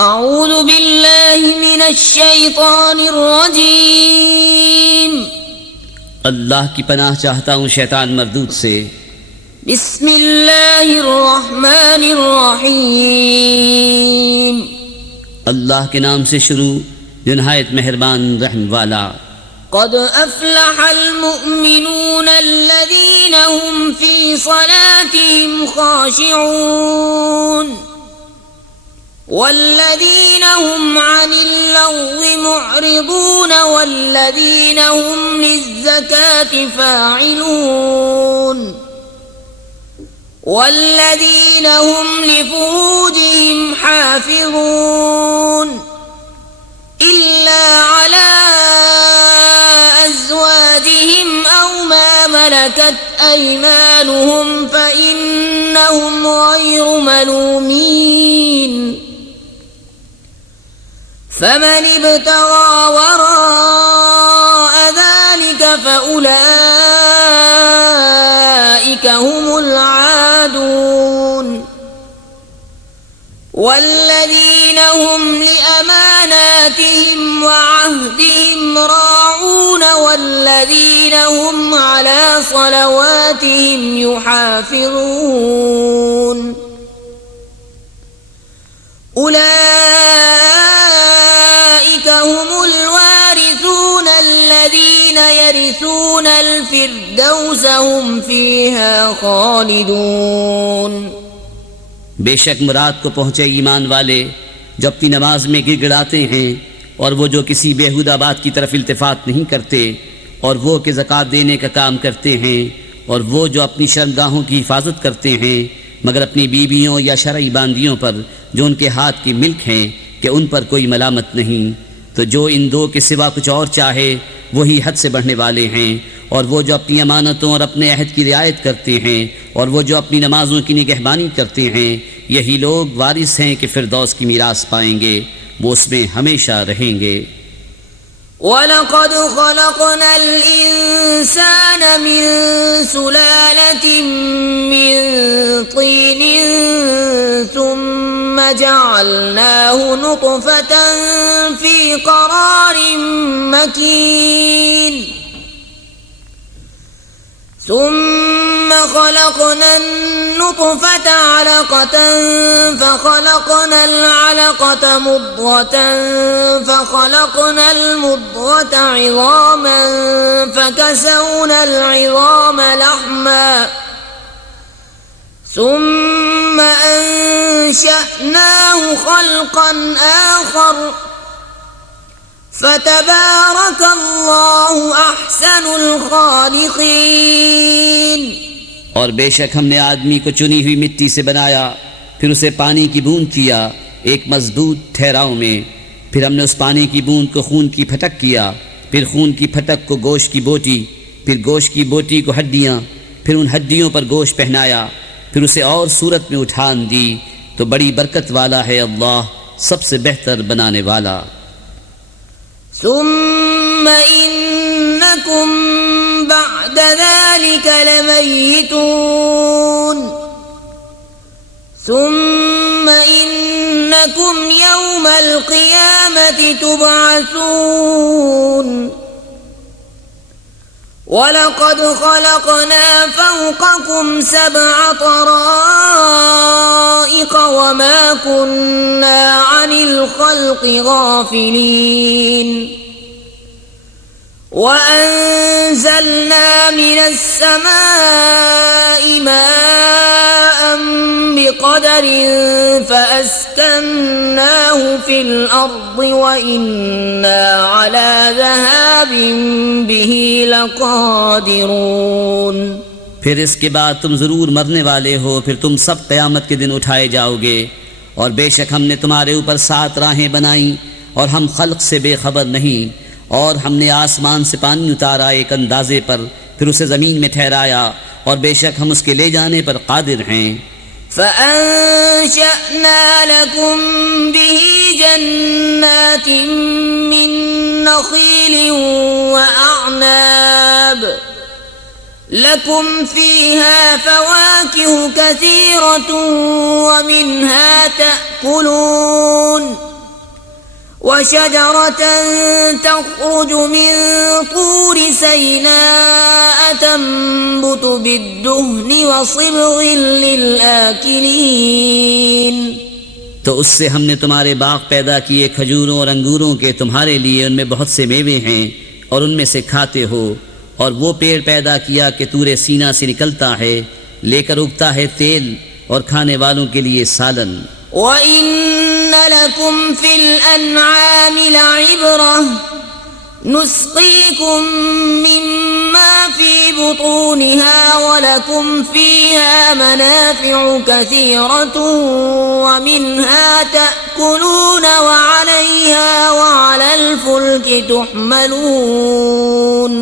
अऊज़ु बिल्लाहि मिनश शैतानिर रजीम। अल्लाह की पनाह चाहता हूँ शैतान मरदूद से। बिस्मिल्लाहिर रहमानिर रहीम। अल्लाह के नाम से शुरू जो निहायत मेहरबान रहम वाला। क़द अफ़्लहल मुअमिनून अल्लज़ीना हुम फ़ी सलातिहिम ख़ाशिऊन वल्लज़ीना हुम अनिल लग़्वी मुअरिदून वल्लज़ीना हुम लिज़्ज़काति फ़ाइलून वल्लज़ीना हुम लिफ़ुरूजिहिम हाफ़िज़ून इल्ला अला अज़वाजिहिम औ मा मलकत अयमानुहुम फ़इन्नहुम ग़ैरु मलूमीन। फमन इब्तग़ा वराअ ज़ालिक फ़उलाइक हुमुल आदून। वल्लज़ीन हुम लिअमानातिहिम वअहदिहिम राऊन वल्लज़ीन हुम अला सलवातिहिम युहाफ़िज़ून। उलाइक हुमुल वारिसून अल्लज़ीन यरिसूनल फ़िरदौस हुम फ़ीहा ख़ालिदून। बेशक मुराद को पहुँचे ईमान वाले जो अपनी नमाज में गिड़गिड़ाते हैं, और वो जो किसी बेहुदा बात की तरफ इल्तिफात नहीं करते, और वो कि ज़कात देने का काम करते हैं, और वो जो अपनी शर्मगाहों की हिफाजत करते हैं मगर अपनी बीवियों या शरई बांदियों पर जो उनके हाथ की मिल्क हैं कि उन पर कोई मलामत नहीं। तो जो इन दो के सिवा कुछ और चाहे वही हद से बढ़ने वाले हैं। और वो जो अपनी अमानतों और अपने अहद की रियायत करते हैं, और वो जो अपनी नमाजों की निगहबानी करते हैं, यही लोग वारिस हैं कि फिरदौस की मीरास पाएंगे, वो उसमें हमेशा रहेंगे। वलक़द ख़लक़नल इंसान मिन सुलालतिन मिन तीनिन सुम्मा जअलनाहु नुत्फ़तन फ़ी क़रारिन मकीन। ثم خلقنا النطفة علقة فخلقنا العلقة مضغة فخلقنا المضغة عظاما فكسونا العظام لحما ثم أنشأناه خلقا آخر فتبارك الله أحسن الخالقين। और बेशक हमने आदमी को चुनी हुई मिट्टी से बनाया, फिर उसे पानी की बूंद किया एक मजबूत ठहराव में, फिर हमने उस पानी की बूंद को खून की फटक किया, फिर खून की फटक को गोश्त की बोटी, फिर गोश्त की बोटी को हड्डियाँ, फिर उन हड्डियों पर गोश्त पहनाया, फिर उसे और सूरत में उठान दी। तो बड़ी बरकत वाला है अल्लाह, सबसे बेहतर बनाने वाला। ثم إنكم بعد ذلك لميتون ثم إنكم يوم القيامة تبعثون ولقد خلقنا فوقكم 7 طرائق وما كنا عن الخلق غافلين وأنزلنا من السماء ماء بقدر فأسكناه في الأرض وإنا على ذهاب به لقادرون। फिर इसके बाद तुम ज़रूर मरने वाले हो, फिर तुम सब क़यामत के दिन उठाए जाओगे। और बेशक हमने तुम्हारे ऊपर 7 राहें बनाई और हम खल्क से बेखबर नहीं। और हमने आसमान से पानी उतारा एक अंदाजे पर, फिर उसे ज़मीन में ठहराया, और बेशक हम उसके ले जाने पर कादिर हैं। فأنشأنا لكم به جنات من نخيل وأعناب لكم فيها فواكه كثيرة ومنها تأكلون وشجرة تخرج من طور سيناء تنبت بالدهن وصبغ للآكلين तो उससे हमने तुम्हारे बाग पैदा किए खजूरों और अंगूरों के, तुम्हारे लिए उनमें बहुत से मेवे हैं और उनमें से खाते हो। और वो पेड़ पैदा किया कि तूरे सीना से निकलता है, लेकर उगता है तेल और खाने वालों के लिए सालन। وَإِنَّ لَكُمْ فِي الْأَنْعَامِ لَعِبْرَةً نُسْقِيكُم مِّمَّا فِي بُطُونِهَا وَلَكُمْ فِيهَا مَنَافِعُ كَثِيرَةٌ وَمِنْهَا تَأْكُلُونَ وَعَلَيْهَا وَعَلَى الْفُلْكِ تُحْمَلُونَ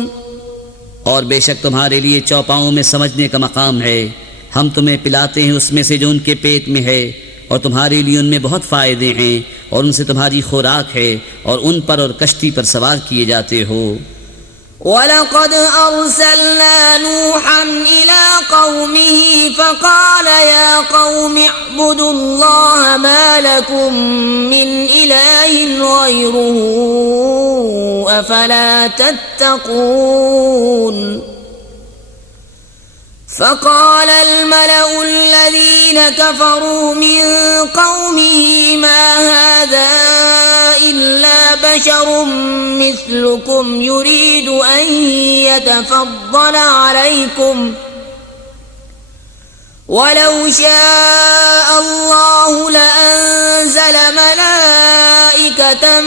और बेशक तुम्हारे लिए चौपाओं में समझने का मकाम है। हम तुम्हें पिलाते हैं उसमें से जो उनके पेट में है, और तुम्हारे लिए उनमें बहुत फ़ायदे हैं और उनसे तुम्हारी खुराक है, और उन पर और कश्ती पर सवार किए जाते हो। وَلَقَدْ أَرْسَلْنَا نُوحًا إِلَى قَوْمِهِ فَقَالَ يَا قَوْمِ اعْبُدُوا اللَّهَ مَا لَكُم مِّنْ إِلَٰهٍ غَيْرُهُ أَفَلَا تَتَّقُونَ فقال الملأ الذين كفروا من قومه ما هذا إلا بشر مثلكم يريد أن يتفضل عليكم ولو شاء الله لأنزل ملائكة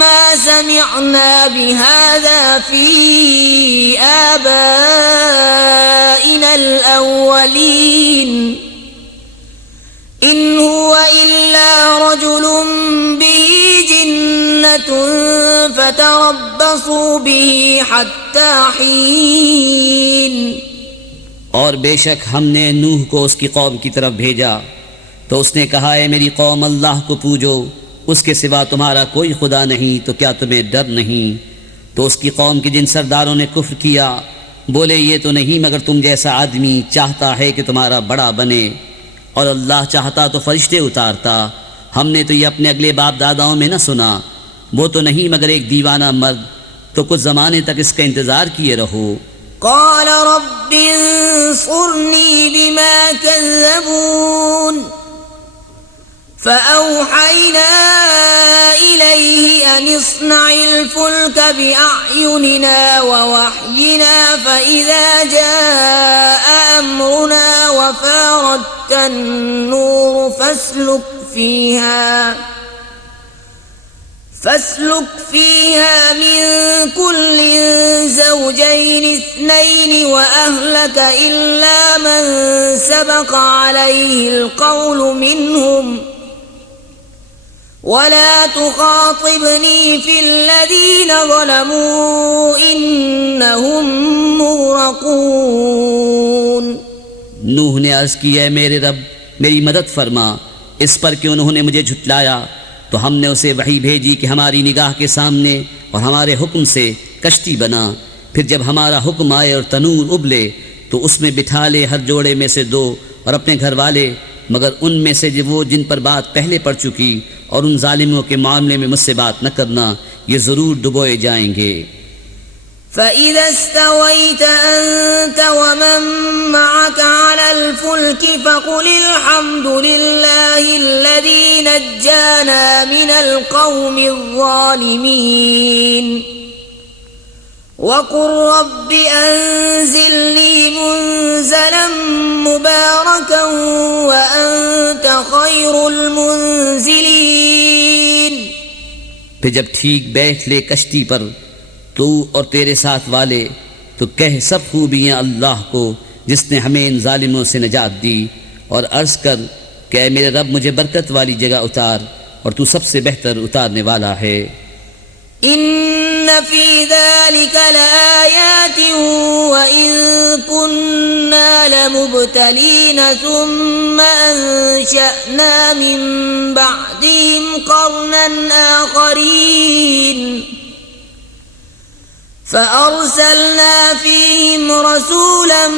ما سمعنا بهذا في آبائنا الأولين إن هو إلا رجل به جنة فتربصوا به حتى حين और बेशक हमने नूह को उसकी कौम की तरफ भेजा तो उसने कहा, है मेरी कौम अल्लाह को पूजो, उसके सिवा तुम्हारा कोई खुदा नहीं, तो क्या तुम्हें डर नहीं। तो उसकी कौम के जिन सरदारों ने कुफ्र किया बोले, ये तो नहीं मगर तुम जैसा आदमी चाहता है कि तुम्हारा बड़ा बने, और अल्लाह चाहता तो फरिश्ते उतारता। हमने तो ये अपने अगले बाप दादाओं में न सुना, वो तो नहीं मगर एक दीवाना मर्द, तो कुछ ज़माने तक इसका इंतज़ार किए रहो। قال رب انصرني بما كذبون فأوحينا إليه أن اصنع الفلك بأعيننا ووحينا فإذا جاء أمرنا وفارت النور فاسلك فيها من كل زوجين اثنين وأهلك إلا من سبق عليه القول منهم ولا تخاطبني في الذين ظلموا إنهم مغرقون। नूह ने अर्ज की, है मेरे रब मेरी मदद फरमा इस पर कि उन्होंने मुझे झुटलाया। तो हमने उसे वही भेजी कि हमारी निगाह के सामने और हमारे हुक्म से कश्ती बना। फिर जब हमारा हुक्म आए और तनूर उबले तो उसमें बिठा ले हर जोड़े में से दो और अपने घर वाले, मगर उनमें से वो जिन पर बात पहले पड़ चुकी, और उन जालिमों के मामले में मुझसे बात न करना, ये ज़रूर डुबोए जाएंगे। فإذا استويت أنت ومن معك على الفلك فقل الحمد لله الذي نجانا من القوم الظالمين وقل رب أنزلني منزلا مباركا وأنت خير المنزلين। फिर जब ठीक बैठ ले कश्ती पर तू और तेरे साथ वाले, तो कह सब खूबियाँ अल्लाह को जिसने हमें इन जालिमों से निजात दी, और अर्ज कर कि मेरे रब मुझे बरकत वाली जगह उतार, और तू सबसे बेहतर उतारने वाला है। इन्न फी ज़ालिका लआयातिन व इन कुन्ना लमुब्तलीन सुम्मा अंशअना मिन बअदिहिम क़रनन आख़रीन فأرسلنا فيهم رسولا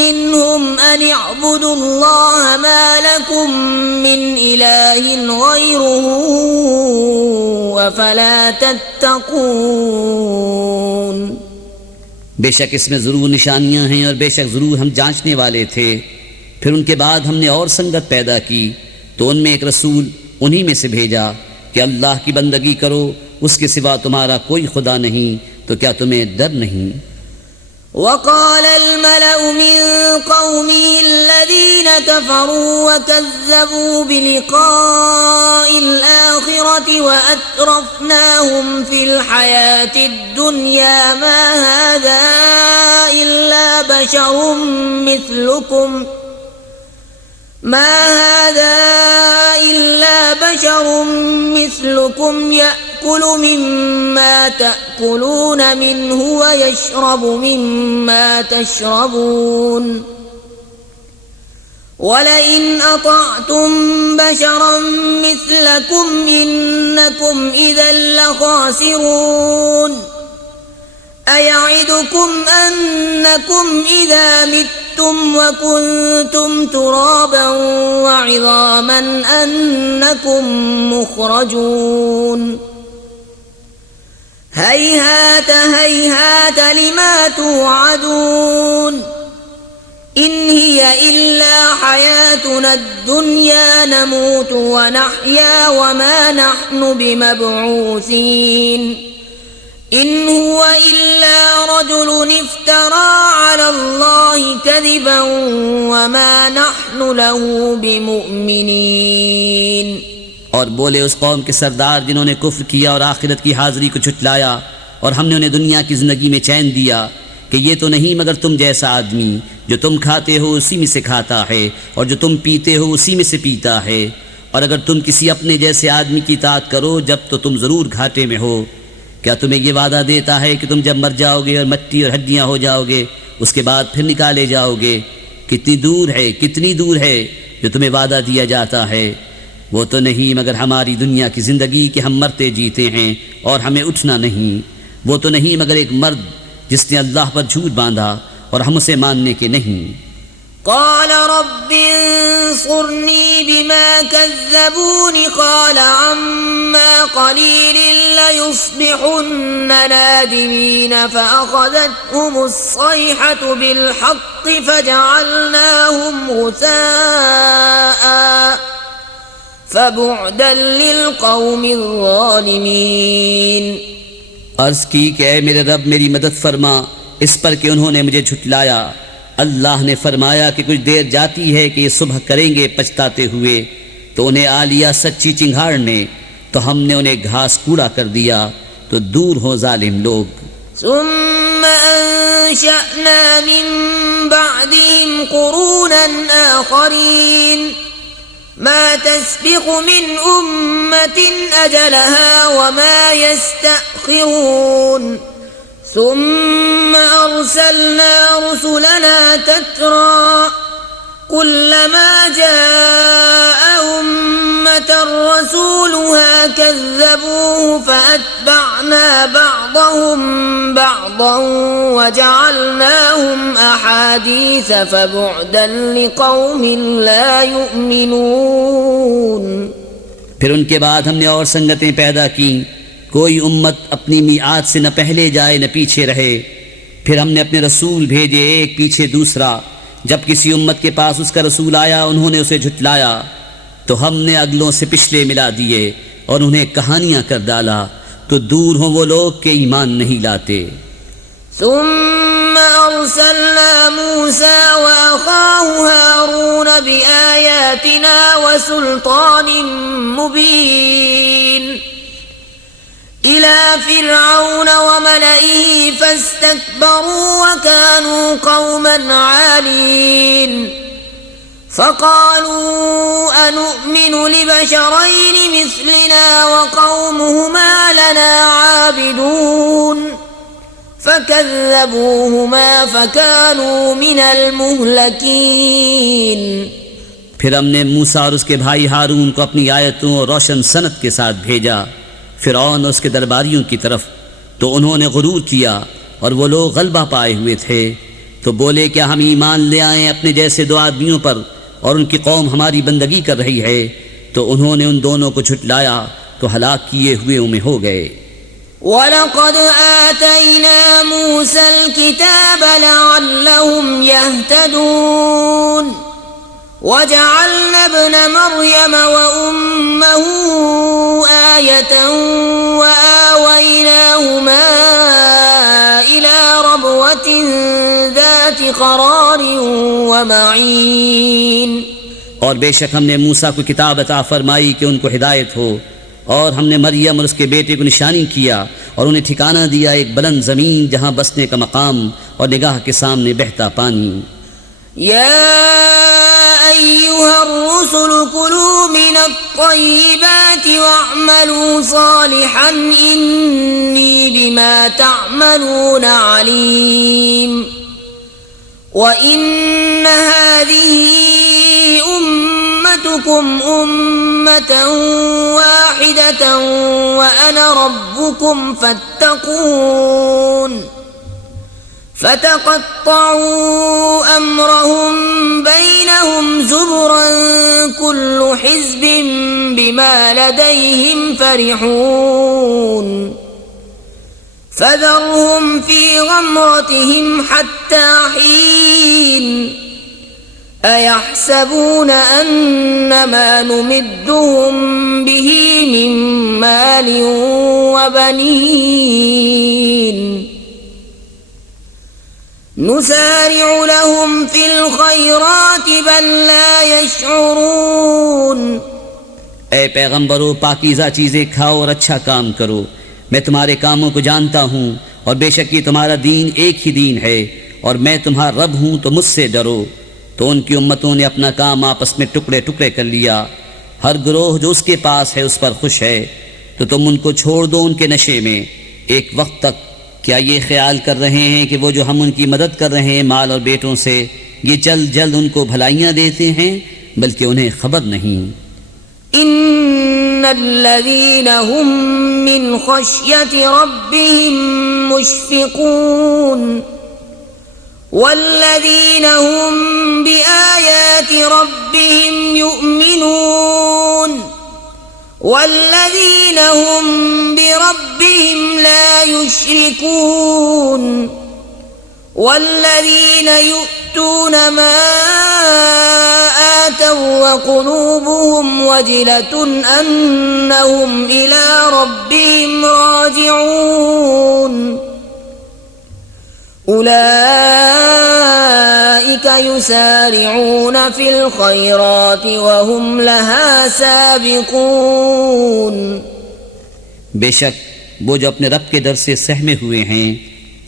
منهم أن اعبدوا الله ما لكم من إله غيره أفلا تتقون। बेशक इसमें ज़रूर निशानियां हैं और बेशक ज़रूर हम जांचने वाले थे। फिर उनके बाद हमने और संगत पैदा की तो उनमें एक रसूल उन्हीं में से भेजा कि अल्लाह की बंदगी करो, उसके सिवा तुम्हारा कोई खुदा नहीं, तो क्या तुम्हें डर नहीं। وقال الملأ من قومه الذين كفروا وكذبوا بلقاء الآخرة وأترفناهم في الحياة الدنيا ما هذا إلا بشر مثلكم يأكل مما تأكلون منه ويشرب مما تشربون ولئن أطعتم بشرا مثلكم إنكم إذا لخاسرون أيعدكم أنكم إذا متم وكنتم ترابا وعظاما أنكم مخرجون هيهات هيهات لما توعدون إن هي إلا حياتنا الدنيا نموت ونحيا وما نحن بمبعوثين إن هو إلا رجل افترى على الله كذبا وما نحن له بمؤمنين। और बोले उस कौम के सरदार जिन्होंने कुफ्र किया और आखिरत की हाजिरी को झुटलाया और हमने उन्हें दुनिया की जिंदगी में चैन दिया कि ये तो नहीं मगर तुम जैसा आदमी, जो तुम खाते हो उसी में से खाता है और जो तुम पीते हो उसी में से पीता है, और अगर तुम किसी अपने जैसे आदमी की इताअत करो जब तो तुम जरूर घाटे में हो। क्या तुम्हें ये वादा देता है कि तुम जब मर जाओगे और मिट्टी और हड्डियां हो जाओगे उसके बाद फिर निकाले जाओगे? कितनी दूर है जो तुम्हें वादा दिया जाता है। वो तो नहीं मगर हमारी दुनिया की जिंदगी कि हम मरते जीते हैं और हमें उठना नहीं। वो तो नहीं मगर एक मर्द जिसने अल्लाह पर झूठ बांधा और हम उसे मानने के नहीं। قال رب انصرني بما كذبوني قال عما قليل ليصبحن نادمين فأخذتهم الصيحة بالحق فجعلناهم غثاء فبعدا للقوم الظالمين। अर्ज की कि ऐ मेरे रब मेरी मदद फरमा इस पर कि उन्होंने मुझे झुटलाया। अल्लाह ने फरमाया कि कुछ देर जाती है कि ये सुबह करेंगे पछताते हुए, तो उन्हें आ लिया सच्ची चिंगाड़ ने, तो हमने उन्हें घास कूड़ा कर दिया, तो दूर हो जालिम लोग। ثم أنشأنا من بعدهم قرونا آخرين ما تسبق من أمة أجلها وما يستأخرون ثم أرسلنا رسلنا تترى كلما جاء أمة رسولها كذبوه فأتبعنا بعضهم بعضا وجعلناهم أحاديث فبعدا لقوم لا يؤمنون। फिर उनके बाद हमने और संगतें पैदा की, कोई उम्मत अपनी मियाद से न पहले जाए न पीछे रहे। फिर हमने अपने रसूल भेजे एक पीछे दूसरा। जब किसी उम्मत के पास उसका रसूल आया उन्होंने उसे झुटलाया, तो हमने अगलों से पिछले मिला दिए और उन्हें कहानियां कर डाला, तो दूर हो वो लोग के ईमान नहीं लाते। ثم أرسلنا موسى وأخاه هارون بآياتنا وسلطان مبين إلى فرعون وملئه فاستكبروا وكانوا قوما عالين فقالوا أنؤمن لبشرين مثلنا وقومهما لنا عابدون فكذبوهما فكانوا من المهلكين। फिर हमने मूसा और उसके भाई हारून को अपनी आयतों और रोशन सनत के साथ भेजा फिरौन और उसके दरबारियों की तरफ, तो उन्होंने गुरूर किया और वो लोग गलबा पाए हुए थे। तो बोले क्या हम ईमान ले आए अपने जैसे दो आदमियों पर और उनकी कौम हमारी बंदगी कर रही है। तो उन्होंने उन दोनों को झुटलाया तो हलाक किए हुए में हो गए। वलक़द आतैना मूसल किताब लअल्लहुम यहतदून वजअलना इब्न मर्यम व उम्महु आयतन व आवैनाहुमा इला रबवतिन ज़ाति क़रारिन व मईन। और बेशक हमने मूसा को किताब अता फरमाई कि उनको हिदायत हो, और हमने मरियम और उसके बेटे को निशानी किया और उन्हें ठिकाना दिया एक बुलंद जमीन जहां बसने का मकाम और निगाह के सामने बहता पानी। या अय्युहर रुसुल कुलू मिनत-तय्यिबाति वअमलू सालिहन इन्नी बिमा तअमलून अलीम। व इन्न हाज़िही उम्मतुकुम उम्मतन वाहिदतन व अना रब्बुकुम फत्तकून। فتقطعوا أمرهم بينهم زبرا كل حزب بما لديهم فرحون فذرهم في غمرتهم حتى حين أيحسبون أن ما نمدهم به من مال وبنين نسارع لهم في الخيرات بل لا يشعرون। ए पैगंबरों, पाकीज़ा चीज़ें खाओ और अच्छा काम करो। मैं तुम्हारे कामों को जानता हूँ और बेशक ये तुम्हारा दीन एक ही दीन है और मैं तुम्हारा रब हूँ, तो मुझसे डरो। तो उनकी उम्मतों ने अपना काम आपस में टुकड़े टुकड़े कर लिया। हर गिरोह जो उसके पास है उस पर खुश है। तो तुम उनको छोड़ दो उनके नशे में एक वक्त तक। क्या ये ख्याल कर रहे हैं कि वो जो हम उनकी मदद कर रहे हैं माल और बेटों से, ये जल्द जल्द उनको भलाइयाँ देते हैं, बल्कि उन्हें खबर नहीं। इन्नल्लज़ीन हुम मिन खश्यति रब्बिहिम मुश्फिकून वल्लज़ीन हुम बिआयाति रब्बिहिम युमिनून वल्लज़ीन हुम बिरब्बिहिम ला युश्रिकून वल्लज़ीन यु'तून मा आतव वक़ुलूबुहुम वजिलतुन अन्नहुम इला रब्बिहिम राजिऊन उलाइक युसारिऊन फिल खैराति वहुम लहा साबिकून। बेशक वो जो अपने रब के डर से सहमे हुए हैं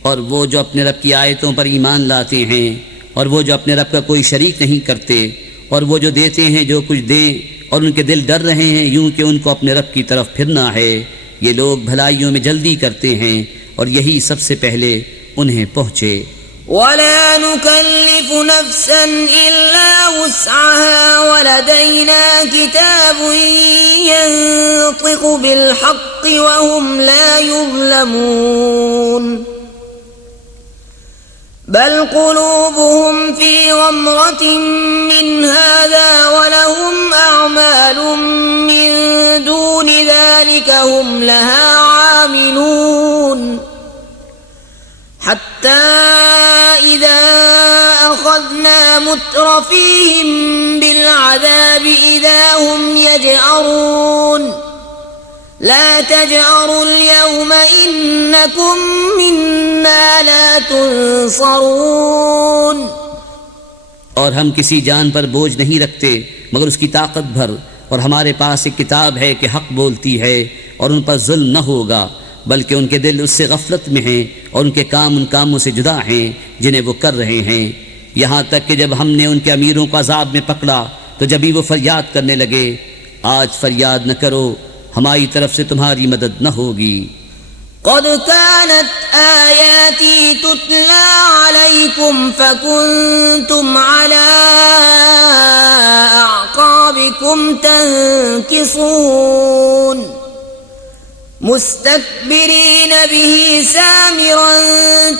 और वो जो अपने रब की आयतों पर ईमान लाते हैं और वो जो अपने रब का कोई शरीक नहीं करते और वो जो देते हैं जो कुछ दें और उनके दिल डर रहे हैं यूं कि उनको अपने रब की तरफ फिरना है, ये लोग भलाइयों में जल्दी करते हैं और यही सबसे पहले उन्हें पहुँचे। वला नुकल्लिफु नफ्सन इल्ला वुस्अहा वलदैना किताबुन यंतिकु बिल हक़्क़ि वहुम ला युज़्लमून बल कुलूबुहुम फी गमरतिन मिन हाज़ा वलहुम अअमालुम मिन दूनि ज़ालिका हुम लहा आमिलून हत्ता इज़ा अख़ज़ना मुत्रफ़ीहिम बिलअज़ाबि इज़ा हुम यजअरून ला तजअरू अल-यौम इन्नकुम मिन्ना ला तुनसरून। और हम किसी जान पर बोझ नहीं रखते मगर उसकी ताकत भर, और हमारे पास एक किताब है कि हक बोलती है और उन पर जुल्म न होगा, बल्कि उनके दिल उससे गफलत में हैं और उनके काम उन कामों से जुदा हैं जिन्हें वो कर रहे हैं। यहाँ तक कि जब हमने उनके अमीरों को अजाब में पकड़ा तो जब ही वो फरियाद करने लगे, आज फरियाद न करो, हमारी तरफ से तुम्हारी मदद न होगी। क़द कानत आयाती तुतला अलैकुम फकुन्तुम अला अअक़ाबिकुम तनकिसून मुस्तक्बिरीन बिही सामिरन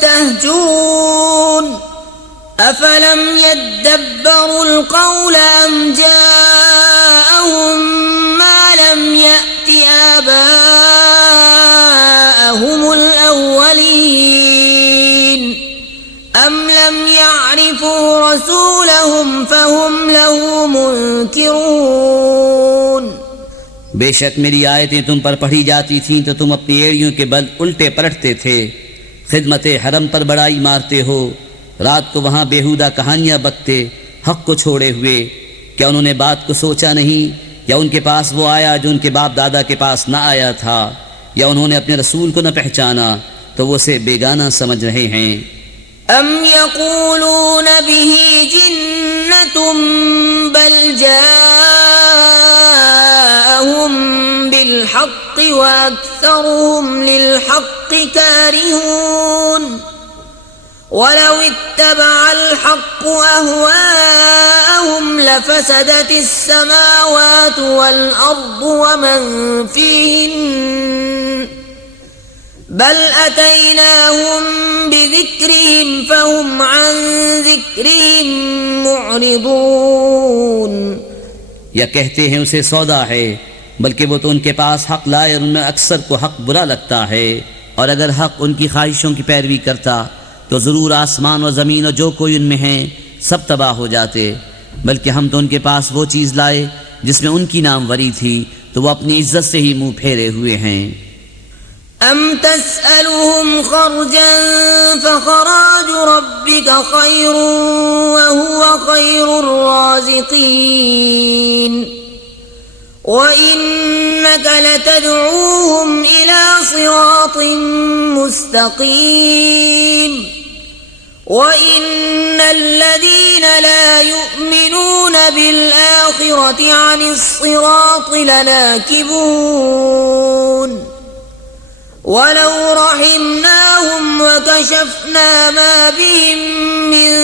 तहजून अफलम यद्दब्बरुल क़ौल अम जाअहुम मा लम यअति आबाअहुमुल अव्वलीन अम लम यअरिफू रसूलहुम फहुम लहू मुनकिरून। बेशक मेरी आयतें तुम पर पढ़ी जाती थीं तो तुम अपनी एड़ियों के बल उल्टे पलटते थे। खिदमत हरम पर बड़ाई मारते हो, रात को वहाँ बेहुदा कहानियाँ बकते, हक को छोड़े हुए। क्या उन्होंने बात को सोचा नहीं, या उनके पास वो आया जो उनके बाप दादा के पास न आया था, या उन्होंने अपने रसूल को न पहचाना तो वो उसे बेगाना समझ रहे हैं। अम यक़ूलून बिही जिन्नतुम बल जाअहुम बिल हक़्क़ि व अक्सरुहुम लिल हक़्क़ि कारिहून वलौ इत्तबअल हक़्क़ु अहवाअहुम लफसदतिस समावातु वल अर्दु व मन फ़ीहिन्न बल अतैनाहुम बिज़िक्रिहिम फहुम अन ज़िक्रिहिम मुअरिदून। या कहते हैं उसे सौदा है, बल्कि वो तो उनके पास हक लाए और उनमें अक्सर को हक बुरा लगता है। और अगर हक उनकी ख्वाहिशों की पैरवी करता तो ज़रूर आसमान और ज़मीन और जो कोई उनमें है सब तबाह हो जाते। बल्कि हम तो उनके पास वो चीज़ लाए जिसमें उनकी नामवरी थी, तो वो अपनी इज्जत से ही मुँह फेरे हुए हैं। अम तस्अलुहुम खर्जन फखराजु रब्बिका खैरुन व हुवा खैरुर राज़िकीन व इन्नका लतदऊहुम इला सिरातिन मुस्तकीम व इन्नल लज़ीना ला युमिनून बिल आखिरति अनिस सिराति लनाकिबून वलौ रहिमनाहुम वकशफना मा बिहिम मिन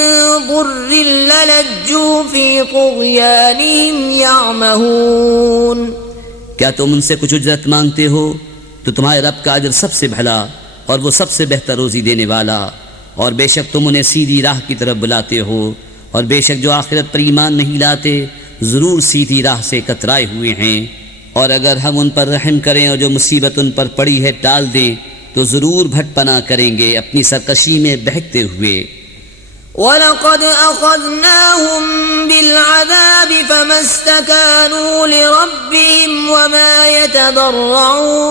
दुर्रिन ललज्जू फी तुग़यानिहिम यअमहून। क्या तुम उनसे कुछ उजरत मांगते हो तो तुम्हारे रब का अजर सबसे भला और वो सबसे बेहतर रोजी देने वाला। और बेशक तुम उन्हें सीधी राह की तरफ बुलाते हो, और बेशक जो आखिरत पर ईमान नहीं लाते ज़रूर सीधी राह से कतराए हुए हैं। और अगर हम उन पर रहम करें और जो मुसीबत उन पर पड़ी है टाल दें तो ज़रूर भटपना करेंगे अपनी सरकशी में बहकते हुए। वलक़द अख़ज़नाहुम बिलअज़ाबि फ़मस्तकानू लिरब्बिहिम वमा यतदर्रऊन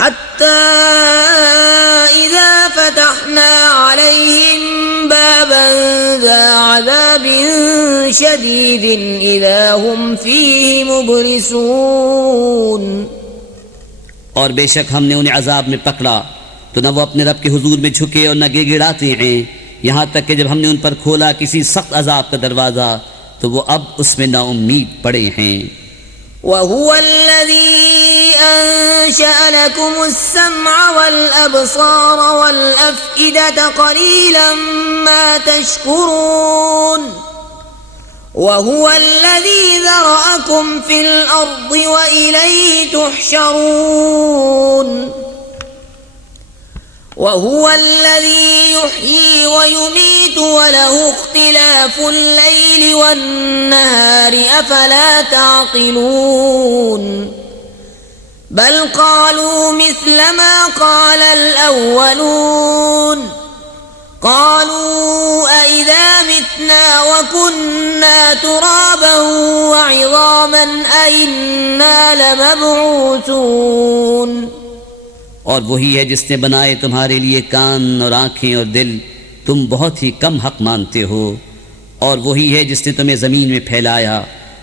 हत्ता इज़ा फ़तहना अलैहिम बाबन ज़ा अज़ाबिन शदीदिन इज़ा हुम फ़ीहि मुब्लिसून। और बेशक हमने उन्हें अजाब में पकड़ा तो न वो अपने रब के हुजूर में झुके और न गिड़गिड़ाते हैं, यहाँ तक कि जब हमने उन पर खोला किसी सख्त अजाब का दरवाज़ा तो वो अब उसमें नाउम्मीद पड़े हैं। वहुवल्लज़ी अंशअ लकुमुस्समअ वल अब्सार वल अफ़इदत क़लीलन मा तशकुरून वहुवल्लज़ी ज़रअकुम फ़िल अर्दि व इलैहि तुहशरून वहुवल्लज़ी युह्यी व युमीतु व लहु इख्तिलाफ़ुल लैलि वन नहारि अफ़ला ताक़िलून। बल क़ालू मिस्ल मा क़ालल अव्वलून क़ालू अइज़ा मितना व कुन्ना तुराबन व इज़ामन अइन्ना लमबऊसून। और वही है जिसने बनाए तुम्हारे लिए कान और आँखें और दिल, तुम बहुत ही कम हक मानते हो। और वही है जिसने तुम्हें ज़मीन में फैलाया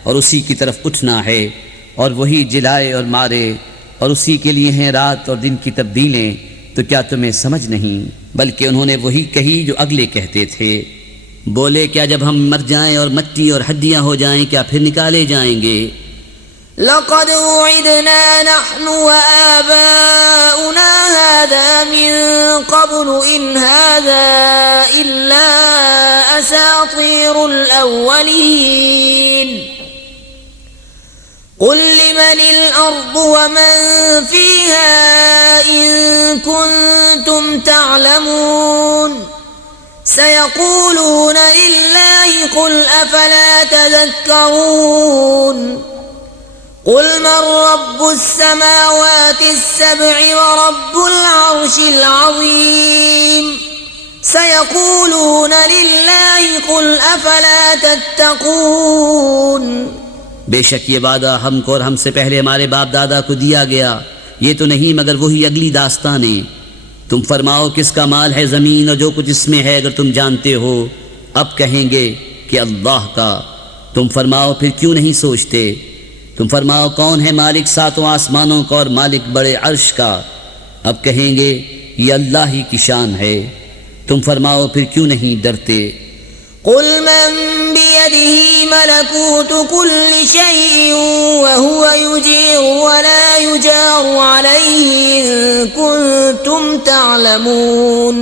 और उसी की तरफ उठना है। और वही जिलाए और मारे, और उसी के लिए हैं रात और दिन की तब्दीलें। तो क्या तुम्हें समझ नहीं? बल्कि उन्होंने वही कही जो अगले कहते थे। बोले क्या जब हम मर जाएं और मिट्टी और हड्डियां हो जाएं क्या फिर निकाले जाएंगे? लक़द उइदना नहनु व आबाउना हाज़ा मिन क़ब्लु इन हाज़ा इल्ला असातीरुल अव्वलीन। قل لمن الأرض ومن فيها إن كنتم تعلمون سيقولون لله قل أفلا تذكرون قل من رب السماوات السبع ورب العرش العظيم سيقولون لله قل أفلا تتقون बेशक ये वादा हमको और हमसे पहले हमारे बाप दादा को दिया गया, ये तो नहीं मगर वही अगली दास्तानें। तुम फरमाओ किसका माल है ज़मीन और जो कुछ इसमें है, अगर तुम जानते हो। अब कहेंगे कि अल्लाह का। तुम फरमाओ फिर क्यों नहीं सोचते। तुम फरमाओ कौन है मालिक सातों आसमानों का और मालिक बड़े अर्श का। अब कहेंगे ये अल्लाह ही की शान है। तुम फरमाओ फिर क्यों नहीं डरते। قل من بيده ملكوت كل شيء وهو يجير ولا يجار عليه إن كنتم تعلمون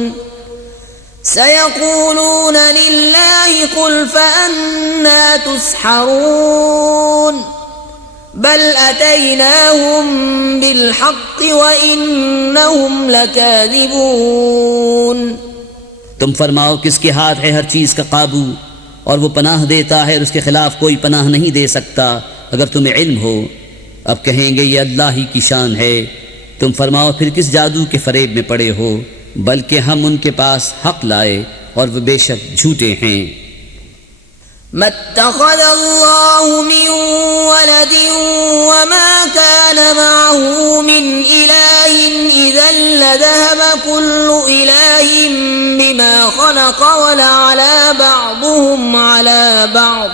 سيقولون لله قل فأنى تسحرون بل أتيناهم بالحق وإنهم لكاذبون तुम फरमाओ किसके हाथ है हर चीज का काबू और वो पनाह देता है और उसके खिलाफ कोई पनाह नहीं दे सकता अगर तुम्हें इल्म हो। अब कहेंगे ये अल्लाह ही की शान है। तुम फरमाओ फिर किस जादू के फरेब में पड़े हो, बल्कि हम उनके पास हक लाए और वो बेशक झूठे हैं। मत्तखज़ अल्लाहु मिन वलदिन वमा कान मअहू मिन इलाहिन इज़न लज़हब कुल्लु इलाहिन बिमा खलक़ वलअला बअदुहुम अला बअद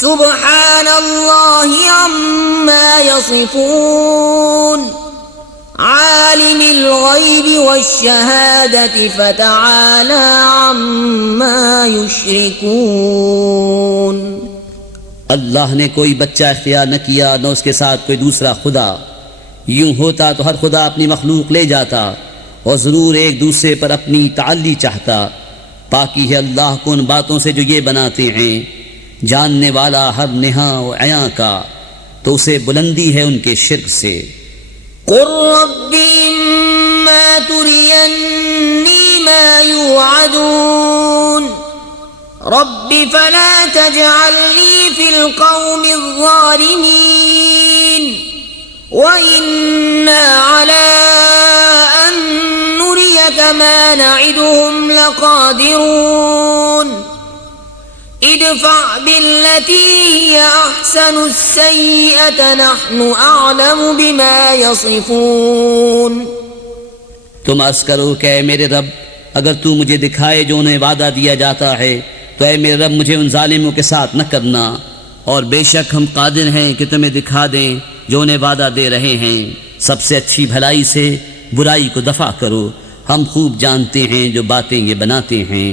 सुब्हानल्लाहि अम्मा यसिफून आलिमिल गैबि वश्शहादति फतआला अम्मा युश्रिकून। अल्लाह ने कोई बच्चा इख्तियार न किया न उसके साथ कोई दूसरा खुदा। यूं होता तो हर खुदा अपनी मखलूक ले जाता और जरूर एक दूसरे पर अपनी ताल्ली चाहता। पाकी है अल्लाह को उन बातों से जो ये बनाते हैं, जानने वाला हर निहा व अया का, तो उसे बुलंदी है उनके शिर्क से। कुर रब्बी इम्मा तुरियन्नी मा युअदून रब्बी फला तजअलनी फिल कौमिज़ ज़ालिमीन व इन्ना अला अन नुरियक मा नइदुहुम लक़ादिरून इदफ़अ बिल्लती हिय अहसनु अस्सय्यिअत नहनु अअलमु बिमा यसिफून। तुम अर्ज़ करो कि ऐ मेरे रब, अगर तू मुझे दिखाए जो उन्हें वादा दिया जाता है, तो ऐ मेरे रब मुझे उन जालिमों के साथ न करना। और बेशक हम कादिर हैं कि तुम्हें दिखा दें जो उन्हें वादा दे रहे हैं। सबसे अच्छी भलाई से बुराई को दफा करो। हम खूब जानते हैं जो बातें ये बनाते हैं।